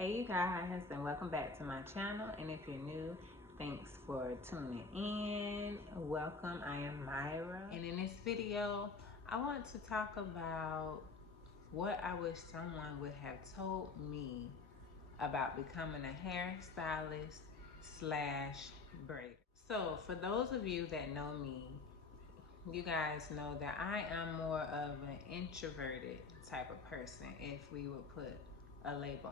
Hey you guys, and welcome back to my channel. And if you're new, thanks for tuning in. Welcome. I am Myra, and in this video I want to talk about what I wish someone would have told me about becoming a hairstylist slash braid. So for those of you that know me, you guys know that I am more of an introverted type of person. If we would put a label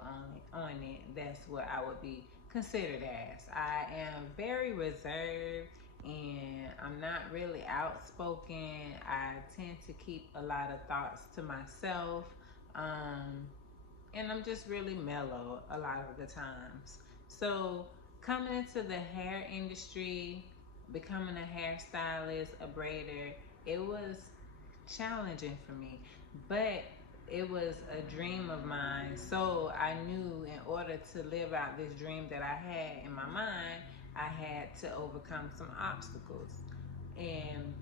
on it, that's what I would be considered as. I am very reserved and I'm not really outspoken. I tend to keep a lot of thoughts to myself. And I'm just really mellow a lot of the times. So coming into the hair industry, becoming a hairstylist, a braider, it was challenging for me, but it was a dream of mine. So I knew in order to live out this dream that I had in my mind, I had to overcome some obstacles. And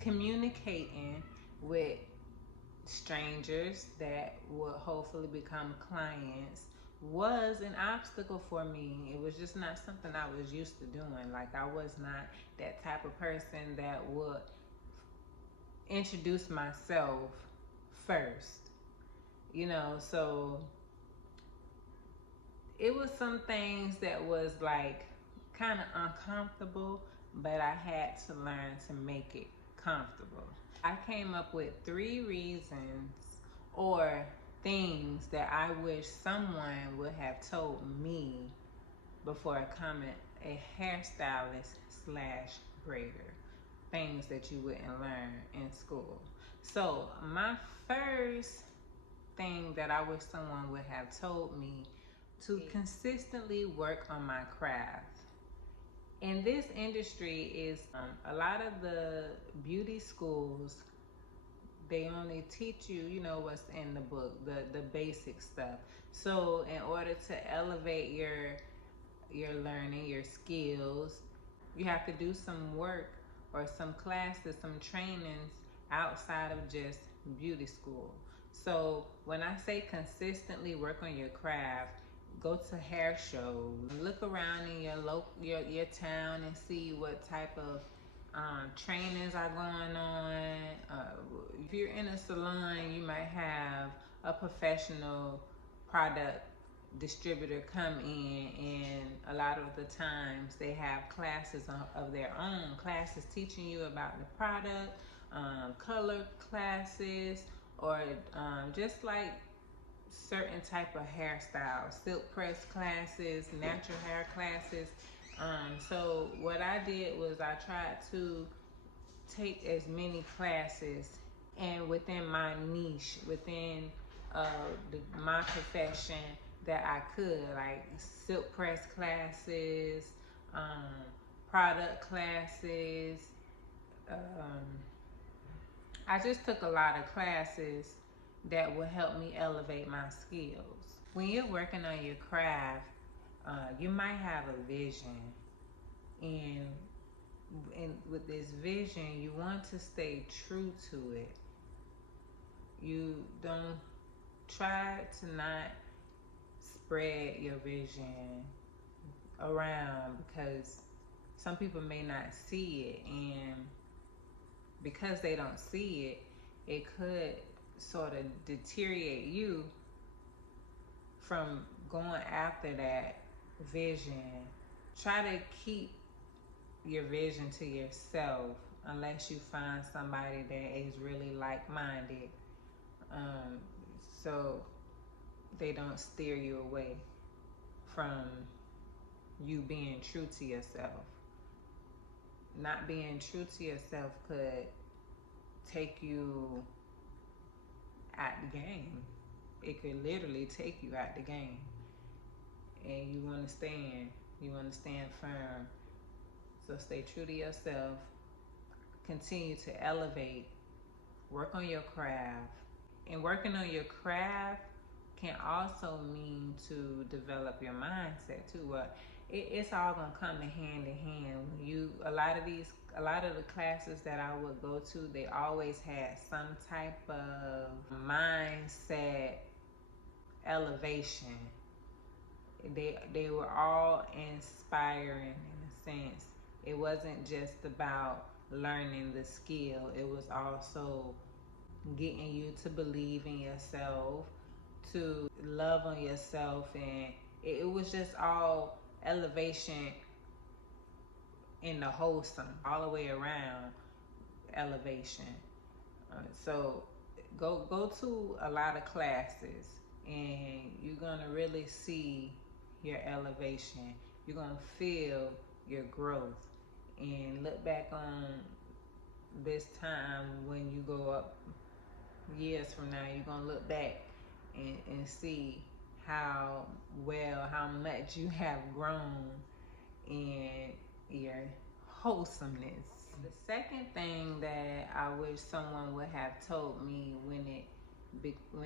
communicating with strangers that would hopefully become clients was an obstacle for me. It was just not something I was used to doing. Like, I was not that type of person that would introduce myself first, so it was some things that was like kind of uncomfortable, but I had to learn to make it comfortable. I came up with 3 reasons or things that I wish someone would have told me before becoming a hairstylist slash braider. Things that you wouldn't learn in school. So my first thing that I wish someone would have told me, to consistently work on my craft. In this industry is a lot of the beauty schools, they only teach you, what's in the book, the basic stuff. So in order to elevate your learning, your skills, you have to do some work or some classes, some trainings outside of just beauty school. So when I say consistently work on your craft, go to hair shows, look around in your town and see what type of trainings are going on. If you're in a salon, you might have a professional product distributor come in, and a lot of the times they have classes of their own, classes teaching you about the product, color classes, or just like certain type of hairstyles, silk press classes, natural hair classes. So what I did was I tried to take as many classes and within my niche, within my profession, that I could, like silk press classes, product classes. I just took a lot of classes that will help me elevate my skills. When you're working on your craft, you might have a vision, and with this vision, you want to stay true to it. You don't try to not spread your vision around, because some people may not see it, and because they don't see it, it could sort of deteriorate you from going after that vision. Try to keep your vision to yourself unless you find somebody that is really like-minded, so they don't steer you away from you being true to yourself. Not being true to yourself could take you out the game. It could literally take you out the game. And you want to stand firm. So stay true to yourself. Continue to elevate. Work on your craft. And working on your craft can also mean to develop your mindset too. Well, it's all gonna come in hand. A lot of the classes that I would go to, they always had some type of mindset elevation. They were all inspiring in a sense. It wasn't just about learning the skill. It was also getting you to believe in yourself, to love on yourself, and it was just all elevation in the wholesome, all the way around elevation. So go to a lot of classes, and you're gonna really see your elevation. You're gonna feel your growth, and look back on this time when you go up years from now. You're gonna look back and see how how much you have grown in your wholesomeness. The second thing that I wish someone would have told me when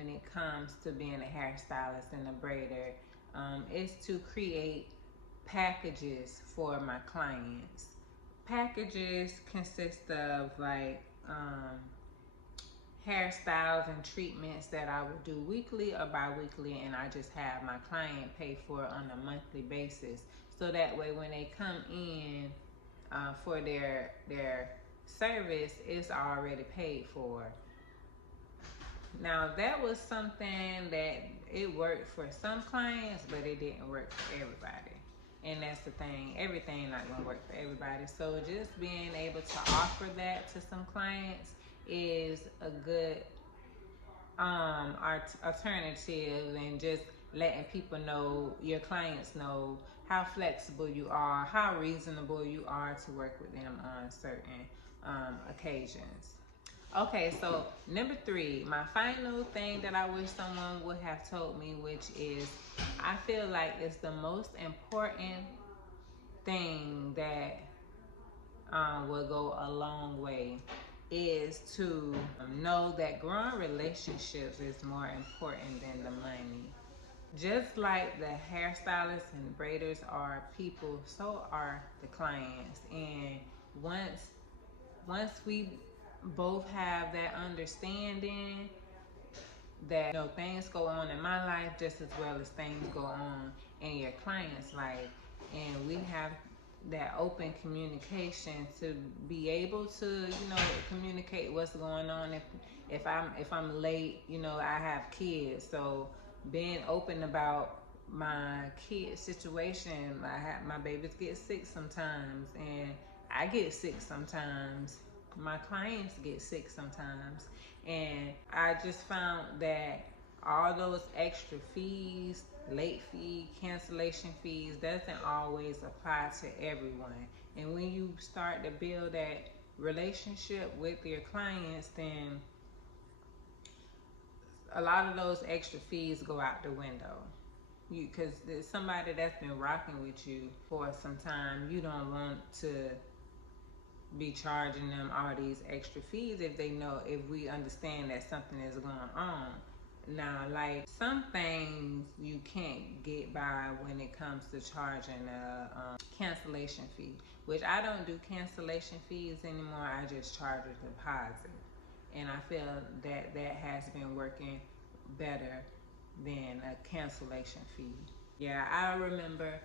it comes to being a hairstylist and a braider is to create packages for my clients. Packages consist of like hairstyles and treatments that I would do weekly or bi-weekly, and I just have my client pay for it on a monthly basis. So that way when they come in for their service, it's already paid for. Now that was something that it worked for some clients, but it didn't work for everybody. And that's the thing, everything not gonna work for everybody. So just being able to offer that to some clients is a good alternative, and just letting people know, your clients know, how flexible you are, how reasonable you are to work with them on certain occasions. Okay, so number 3, my final thing that I wish someone would have told me, which is, I feel like it's the most important thing that will go a long way, is to know that growing relationships is more important than the money. Just like the hairstylists and braiders are people, so are the clients. And once we both have that understanding that, you know, things go on in my life just as well as things go on in your client's life, and we have that open communication to be able to, you know, communicate what's going on. If I'm late, you know, I have kids, so being open about my kid situation. My babies get sick sometimes, and I get sick sometimes. My clients get sick sometimes, and I just found that all those extra fees, late fee, cancellation fees, doesn't always apply to everyone. And when you start to build that relationship with your clients, then a lot of those extra fees go out the window. Because there's somebody that's been rocking with you for some time, you don't want to be charging them all these extra fees if we understand that something is going on. Now, like, some things you can't get by when it comes to charging a cancellation fee, which I don't do cancellation fees anymore. I just charge a deposit, and I feel that that has been working better than a cancellation fee. Yeah, I remember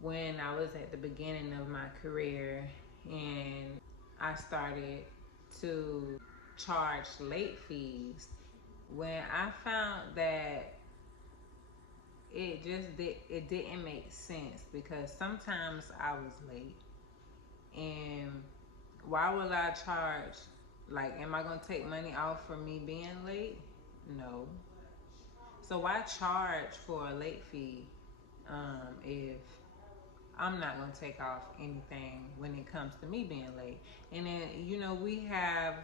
when I was at the beginning of my career and I started to charge late fees, when I found that it didn't make sense, because sometimes I was late, and why would I charge? Like, am I gonna take money off for me being late? No. So why charge for a late fee if I'm not gonna take off anything when it comes to me being late? And then, you know, we have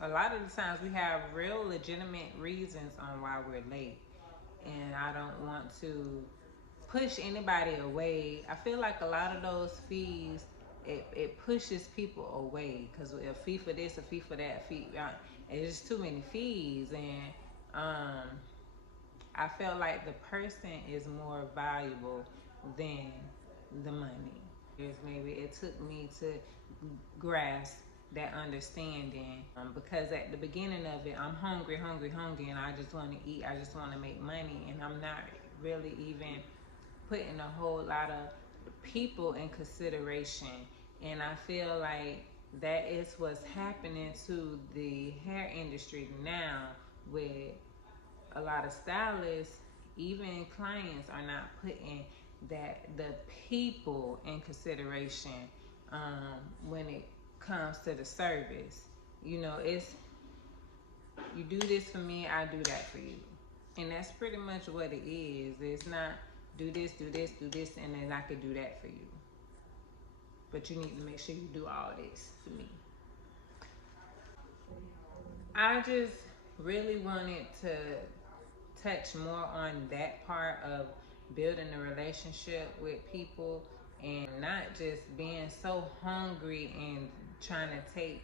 a lot of the times we have real legitimate reasons on why we're late, and I don't want to push anybody away. I feel like a lot of those fees, it pushes people away, because a fee for this, a fee for that, it's just too many fees. And I feel like the person is more valuable than the money. Maybe it took me to grasp that understanding, because at the beginning of it, I'm hungry, and I just want to eat, I just want to make money, and I'm not really even putting a whole lot of people in consideration. And I feel like that is what's happening to the hair industry now, with a lot of stylists, even clients, are not putting the people in consideration when it comes to the service. You know, it's, you do this for me, I do that for you. And that's pretty much what it is. It's not do this, do this, do this, and then I could do that for you. But you need to make sure you do all this for me. I just really wanted to touch more on that part of building a relationship with people, and not just being so hungry and trying to take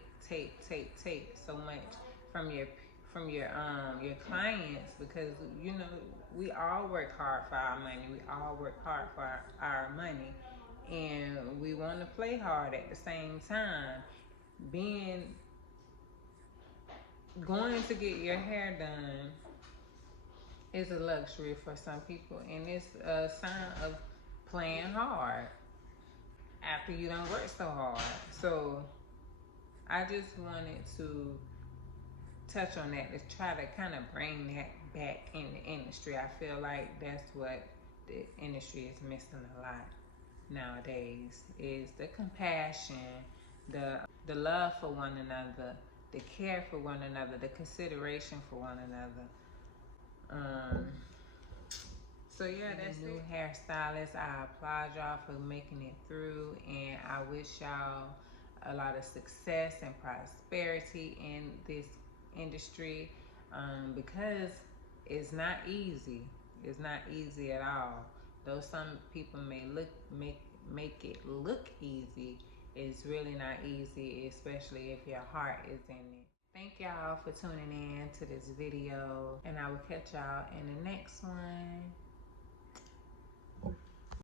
so much from your clients, because you know we all work hard for our money. We all work hard for our money, and we want to play hard at the same time. Being Going to get your hair done is a luxury for some people, and it's a sign of playing hard after you don't work so hard. So I just wanted to touch on that, to try to kind of bring that back in the industry. I feel like that's what the industry is missing a lot nowadays, is the compassion, the love for one another, the care for one another, the consideration for one another. So yeah, that's new it. Hairstylist, I applaud y'all for making it through, and I wish y'all a lot of success and prosperity in this industry, because it's not easy. It's not easy at all. Though some people may make it look easy, it's really not easy, especially if your heart is in it. Thank y'all for tuning in to this video, and I will catch y'all in the next one.